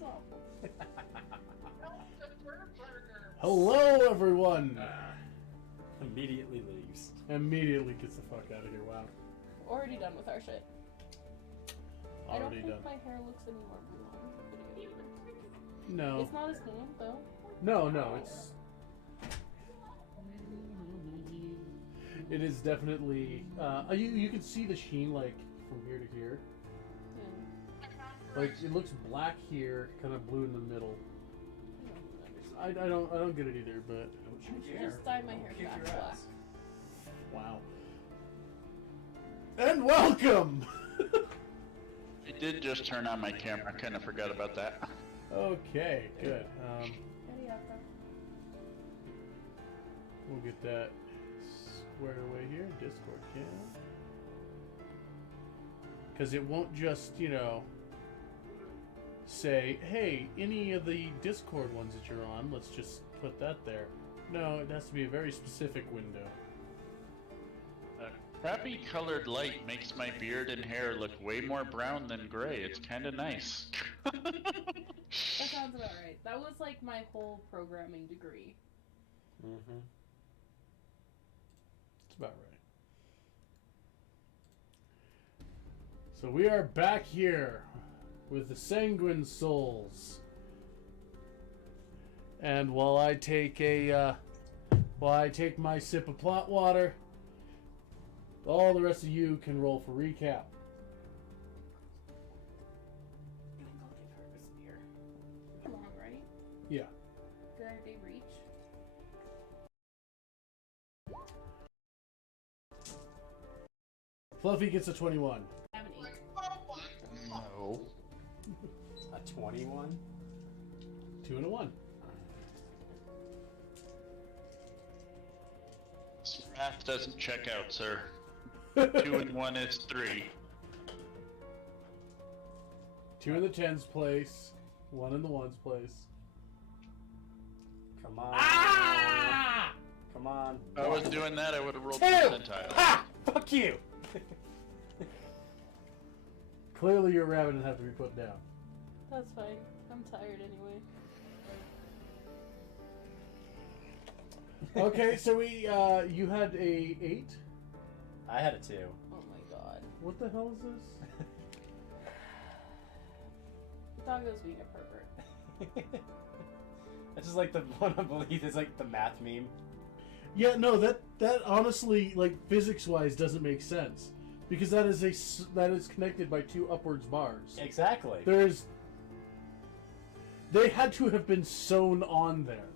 was awful. Hello, everyone. Immediately leaves. Immediately gets the fuck out of here. Wow. Already done with our shit. I don't Already think done. my hair looks any more blue on the video. No. It's not as blue, though. No, it's... It is definitely... you can see the sheen, like, from here to here. Yeah. Like, it looks black here, kind of blue in the middle. I don't get it either, but... I should just dye my hair back black. Wow. And welcome! I did just turn on my camera. I kind of forgot about that. Okay, good. Ready up, We'll get that squared away here. Discord cam. Because it won't just, you know, say, hey, any of the Discord ones that you're on, let's just put that there. No, it has to be a very specific window. Crappy colored light makes my beard and hair look way more brown than gray. It's kind of nice. That sounds about right. That was like my whole programming degree. Mm-hmm. It's about right. So we are back here with the Sanguine Souls. And while I take my sip of plot water, all the rest of you can roll for recap. Long, right? Yeah. Did they reach? Fluffy gets a 21. I have an 8. No. A 21? 2 and a 1. This math doesn't check out, sir. 2 and 1 is 3. 2 in the tens place, 1 in the ones place. Come on. Ah! Come on. If I was doing that, I would have rolled 2! percentile. Ha! Fuck you! Clearly your rabbit didn't have to be put down. That's fine. I'm tired anyway. Okay, so we, you had a 8? I had a 2. Oh my god. What the hell is this? Doggo's being a pervert. That's just like the one I believe is like the math meme. Yeah, no, that honestly, like, physics-wise doesn't make sense. Because that is connected by 2 upwards bars. Exactly. They had to have been sewn on there.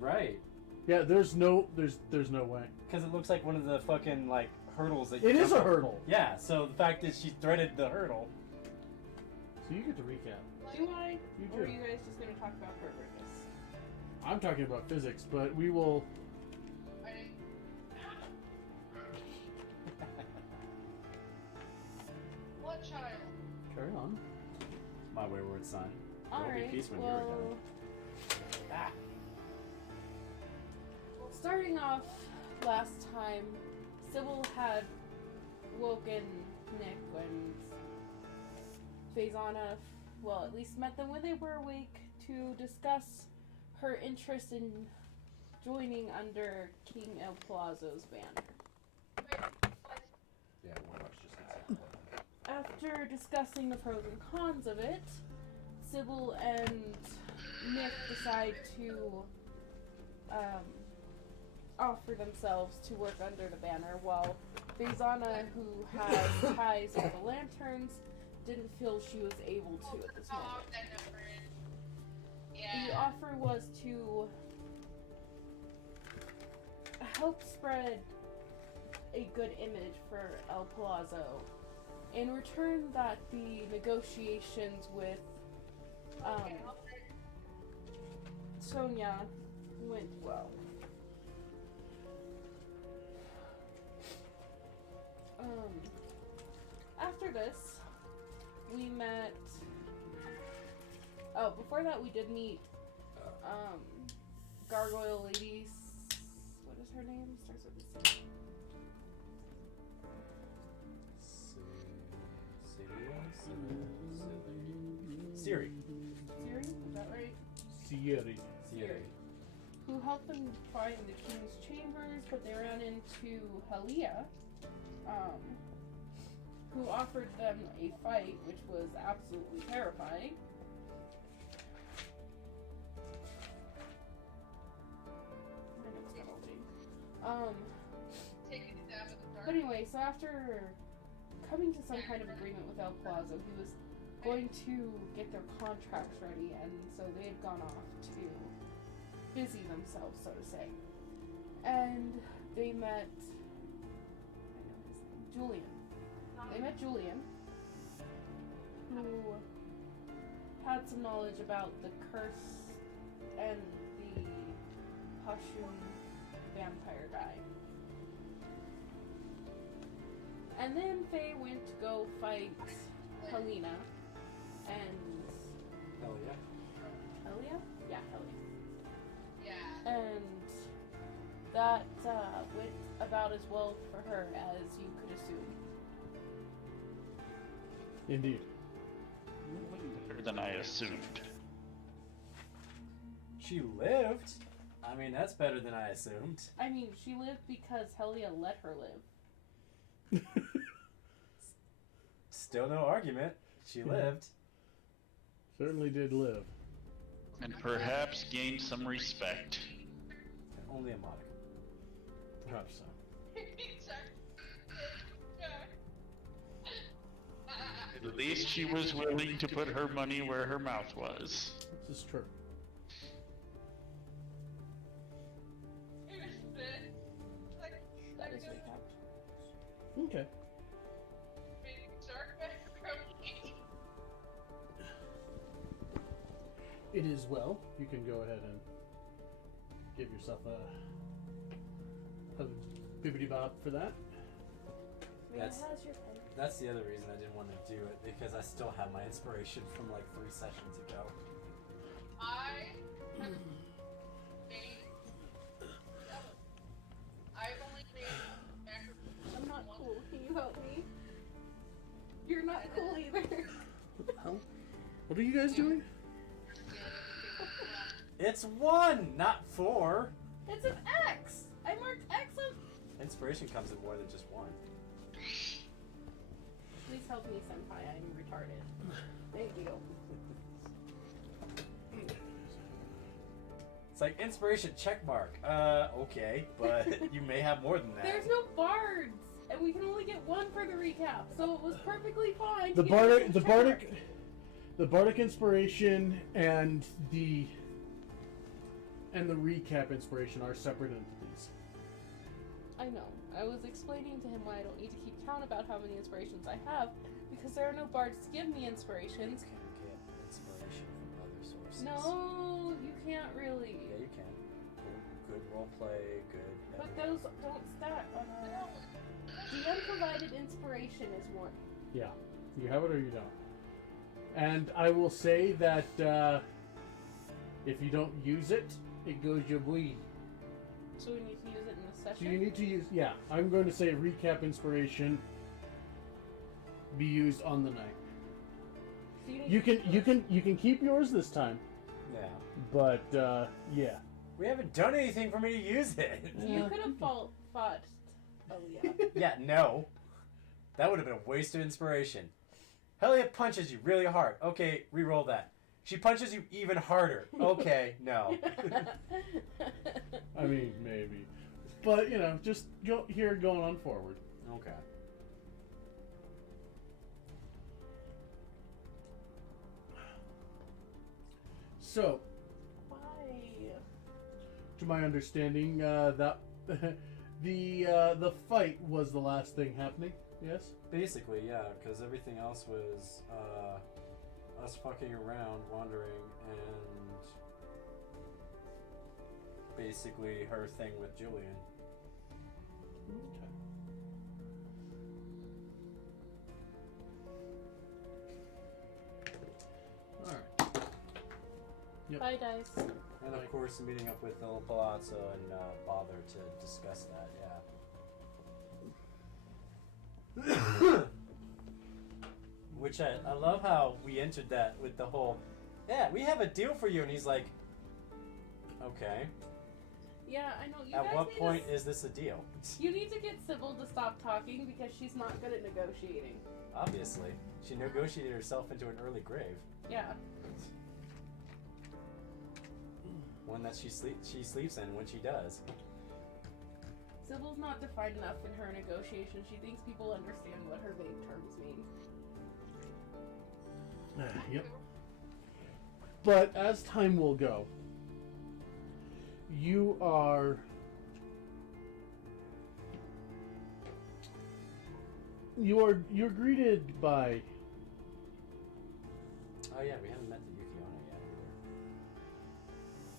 Right. Yeah, there's no way. Because it looks like one of the fucking, like, hurdles that you It is jump a over. hurdle. Yeah, so the fact is she threaded the hurdle. So you get to recap. Do I? You Or are do. you guys just going to talk about pervertness? I'm talking about physics, but we will... What child? Carry on. My wayward son. There will be Alright, peace when you are well... done. Ah. Starting off last time, Sybil had woken Nick and Faisana, well, at least met them when they were awake to discuss her interest in joining under King El Palazzo's banner. Yeah, Warlock's just inside. After discussing the pros and cons of it, Sybil and Nick decide to offer themselves to work under the banner, while Faisana, who has ties with the Lanterns, didn't feel she was able to at this moment. The offer was to help spread a good image for El Palazzo. In return, that the negotiations with Sonia went well. After this, we met. Oh, before that, we did meet Gargoyle Lady. What is her name? Starts with a C. Siri. Sierra. who helped them find the king's chambers, but they ran into Helia, who offered them a fight, which was absolutely terrifying. But anyway, so after coming to some kind of agreement with El Palazzo, he was going to get their contracts ready, and so they had gone off to busy themselves, so to say. And they met, I know his name, Julian. They met Julian, who had some knowledge about the curse and the Pashoon vampire guy. And then Faye went to go fight Helena and... Helia? Helia? Yeah, Helia. Yeah. And that went about as well for her as you could assume. Indeed. Better than I assumed. She lived? I mean, that's better than I assumed. I mean, she lived because Helia let her live. Still no argument. She lived. Certainly did live. And perhaps gained some respect. Only a modicum. Perhaps so. At least she was willing to put her money where her mouth was. This is true. That is recap. Okay. It is well. You can go ahead and give yourself a bibbity bob for that. That's the other reason I didn't want to do it, because I still have my inspiration from like 3 sessions ago. I'm not cool. Can you help me? You're not cool either. What the hell? What are you guys doing? It's 1, not 4. It's an X. I marked X on. Inspiration comes in more than just 1. Please help me, senpai. I'm retarded. Thank you. It's like inspiration check mark. Okay, but you may have more than that. There's no bards, and we can only get 1 for the recap, so it was perfectly fine. The bardic inspiration and the recap inspiration are separate entities. I know. I was explaining to him why I don't need to keep count about how many inspirations I have, because there are no bards to give me inspirations. You can get inspiration from other sources. No, you can't really. Yeah, you can. Good roleplay, good. But those don't stack on a... The unprovided inspiration is 1. Yeah. You have it or you don't. And I will say that if you don't use it, it goes your way. So we need to use it in the So session? you need to use, yeah, I'm going to say recap inspiration be used on the night. So You can keep yours this time, Yeah. but yeah. We haven't done anything for me to use it. You could have fought. Oh yeah. Yeah, no. That would have been a waste of inspiration. Helia punches you really hard. Okay, re-roll that. She punches you even harder. Okay, no. I mean, maybe. But, you know, just going on forward. Okay. So, Why? to my understanding, that the fight was the last thing happening. Yes. Basically, yeah, because everything else was us fucking around, wandering, and basically her thing with Julian. Okay. All right. Yep. Bye, dice. And of course, meeting up with El Palazzo and Bother to discuss that, yeah. Which I love how we entered that with the whole, yeah, we have a deal for you. And he's like, Okay. Yeah, I know. You At guys what need point to, is this a deal? You need to get Sybil to stop talking because she's not good at negotiating. Obviously. She negotiated herself into an early grave. Yeah. One that she sleeps in when she does. Sybil's not defined enough in her negotiation. She thinks people understand what her vague terms mean. Yep. But as time will go, you're greeted by Oh yeah, we haven't met the Yukiona yet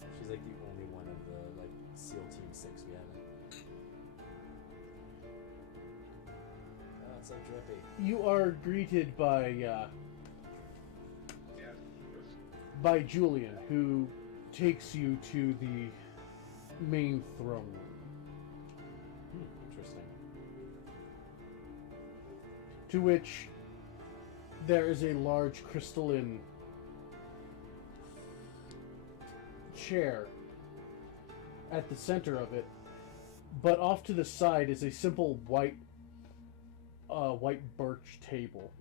either. She's like the only one of the like SEAL Team 6 we haven't. Oh, it's so drippy. you are greeted by Julian, who takes you to the main throne room, Interesting. to which there is a large crystalline chair at the center of it, but off to the side is a simple white birch table,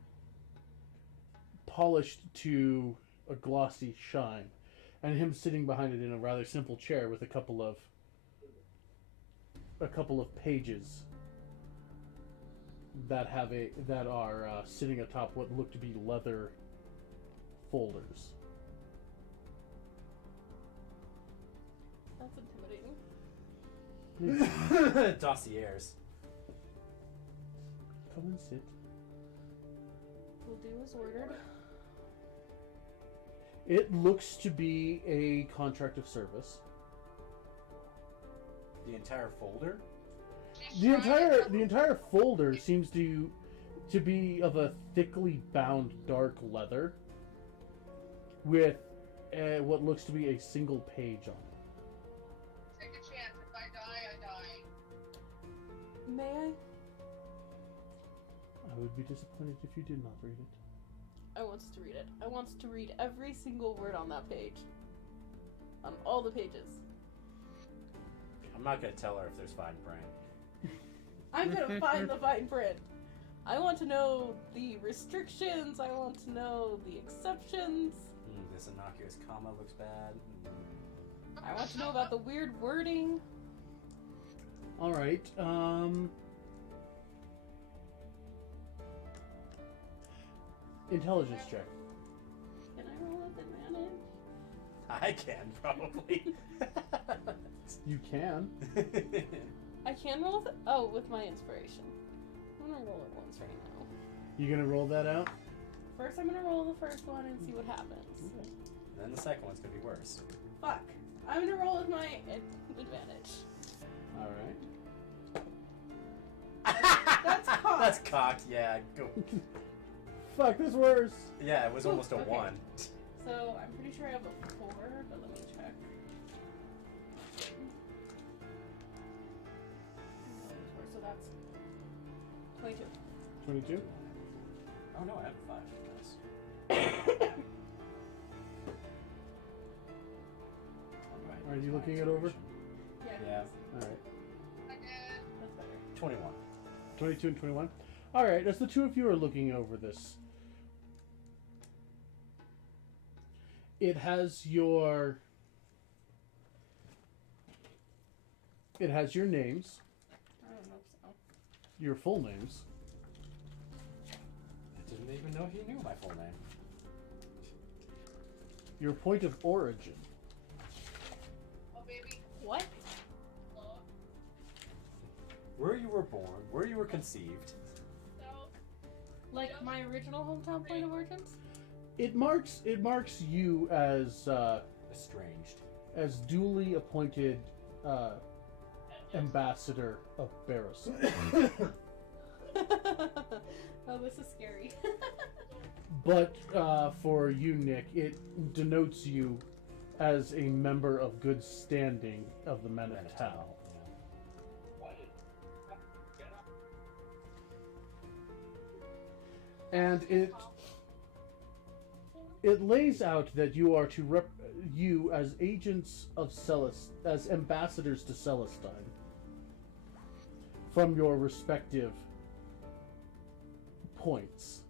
polished to a glossy shine, and him sitting behind it in a rather simple chair with a couple of pages that are sitting atop what look to be leather folders. That's intimidating. Dossiers. Come and sit. We'll do as ordered. It looks to be a contract of service. The entire folder? The entire folder seems to be of a thickly bound dark leather with what looks to be a single page on it. Take a chance. If I die, I die. May I? I would be disappointed if you did not read it. I want to read it. I want to read every single word on that page. On all the pages. I'm not gonna tell her if there's fine print. I'm gonna find the fine print. I want to know the restrictions. I want to know the exceptions. This innocuous comma looks bad. I want to know about the weird wording. All right. Intelligence check. Can I roll with advantage? I can probably. You can. I can roll with with my inspiration. I'm gonna roll it once right now. You gonna roll that out? First, I'm gonna roll the first one and see what happens. Okay. Then the second one's gonna be worse. Fuck. I'm gonna roll with my advantage. All right. That's cocked. That's cocked. Yeah. Go. Fuck, this worse. Yeah, it was almost a Okay. 1. So I'm pretty sure I have a 4, but let me check. So that's 22. 22. Oh no, I have a 5. Nice. Are you looking it over? Yeah. All right. I did. That's better. 21. 22 and 21. All right. As the two of you are looking over this, it has your names, I don't know so. your full names. I didn't even know he knew my full name. Your point of origin. Oh, baby. What? Where you were born, where you were conceived. So, Like my original hometown point of origins? It marks you as Estranged. duly appointed ambassador of Barris. Oh, this is scary. But for you, Nick, it denotes you as a member of good standing of the Men of Tau. And it lays out that you are to you as agents of as ambassadors to Celestine from your respective points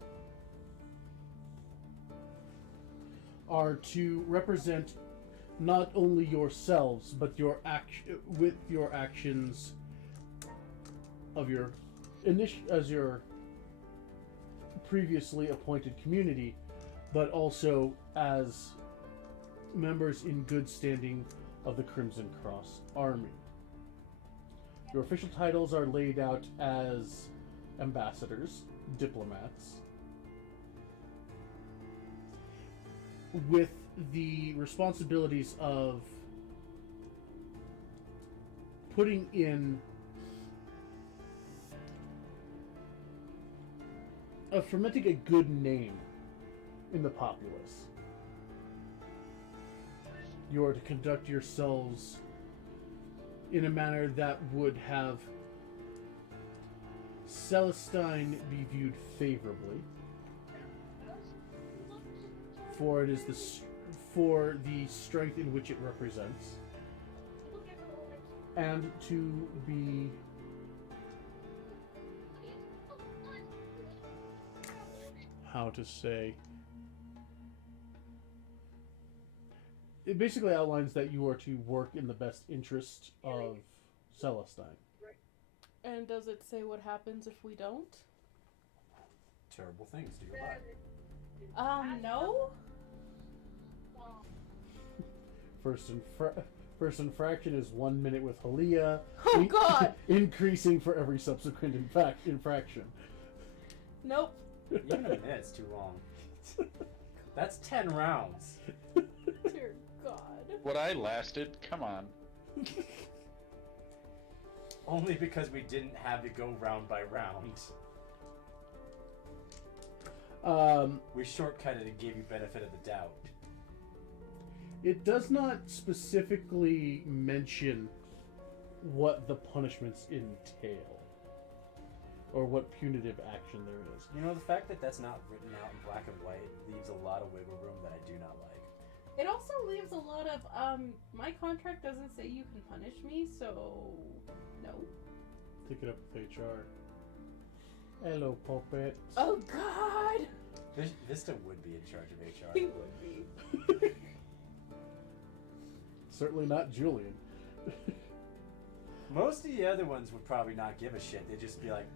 are to represent not only yourselves but your actions of your as your previously appointed community, but also as members in good standing of the Crimson Cross Army. Your official titles are laid out as ambassadors, diplomats, with the responsibilities of putting in fermenting a good name in the populace. You are to conduct yourselves in a manner that would have Celestine be viewed favorably, for it is for the strength in which it represents, and to be how to say. It basically outlines that you are to work in the best interest of Celestine. And does it say what happens if we don't? Terrible things to your body. No. First infraction is 1 minute with Halia. Oh God! Increasing for every subsequent infraction. Nope. Even a minute's too long. That's 10 rounds. Dear God. What I lasted? Come on. Only because we didn't have to go round by round. We shortcutted and gave you benefit of the doubt. It does not specifically mention what the punishments entail, or what punitive action there is. You know, the fact that that's not written out in black and white leaves a lot of wiggle room that I do not like. It also leaves a lot of, my contract doesn't say you can punish me, so no. Take it up with HR. Hello, puppet. Oh God! Vista would be in charge of HR. He would be. Certainly not Julian. Most of the other ones would probably not give a shit. They'd just be like,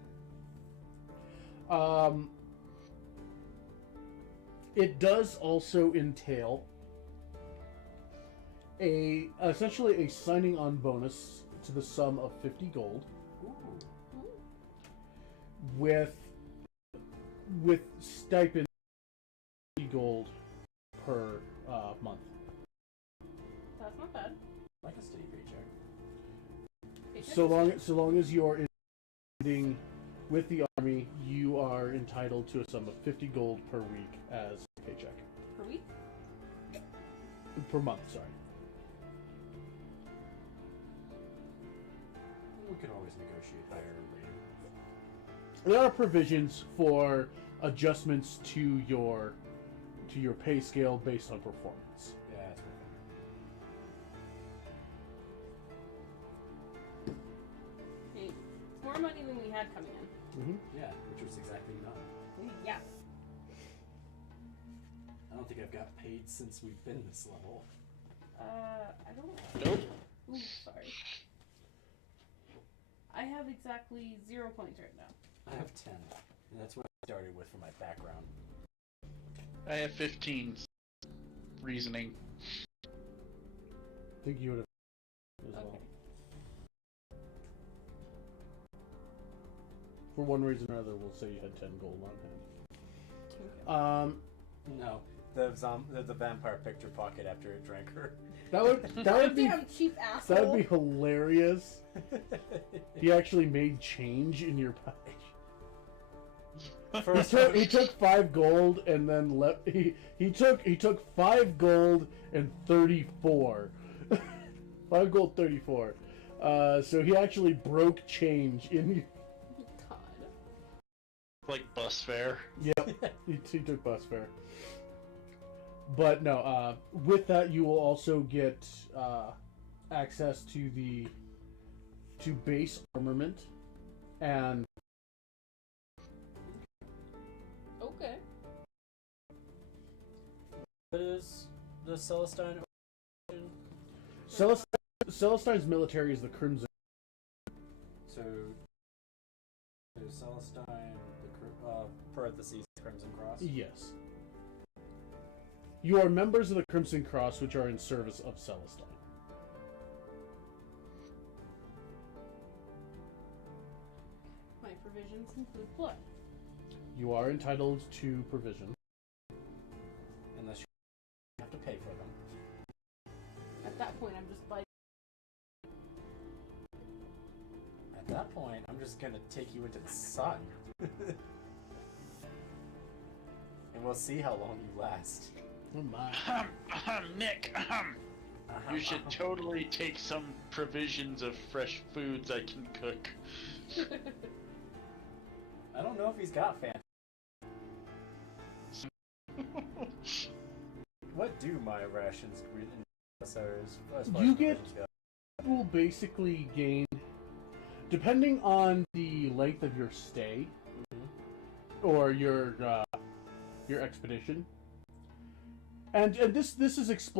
it does also entail essentially a signing on bonus to the sum of 50 gold. ooh. With stipend 50 gold per month. That's not bad. Like a steady paycheck. Paycheck? So long as you're in with the army, you are entitled to a sum of 50 gold per week as a paycheck. Per week? Per month, sorry. We can always negotiate higher later. There are provisions for adjustments to your pay scale based on performance. Yeah, that's right. Hey, it's more money than we had coming in. Mm-hmm. Yeah, which was exactly none. Yeah. I don't think I've got paid since we've been this level. I don't. Nope. Ooh, sorry. I have exactly 0 points right now. I have 10. And that's what I started with for my background. I have 15. Reasoning. I think you would have as well. Okay. For one reason or other, we'll say you had 10 gold on hand. No. The vampire picked her pocket after it drank her. That would be Damn cheap asshole. that would be hilarious. He actually made change in your pouch. He took 5 gold and then left. He took 5 gold and 34. 5 gold, 34. So he actually broke change in. God. Like bus fare. Yep, he took bus fare. But no, with that you will also get access to base armament and Okay. What is the Celestine? Celestine's military is the Crimson. So Celestine, parentheses, Crimson Cross. Yes. You are members of the Crimson Cross, which are in service of Celestine. My provisions include blood. You are entitled to provision. Unless you have to pay for them. At that point, I'm just biting. At that point, I'm just gonna take you into the sun. And we'll see how long you last. Oh my. Nick, you should totally take some provisions of fresh foods I can cook. I don't know if he's got fan. What do my rations as far as You get- provisions go? Will basically gain, depending on the length of your stay or your expedition. And this is explained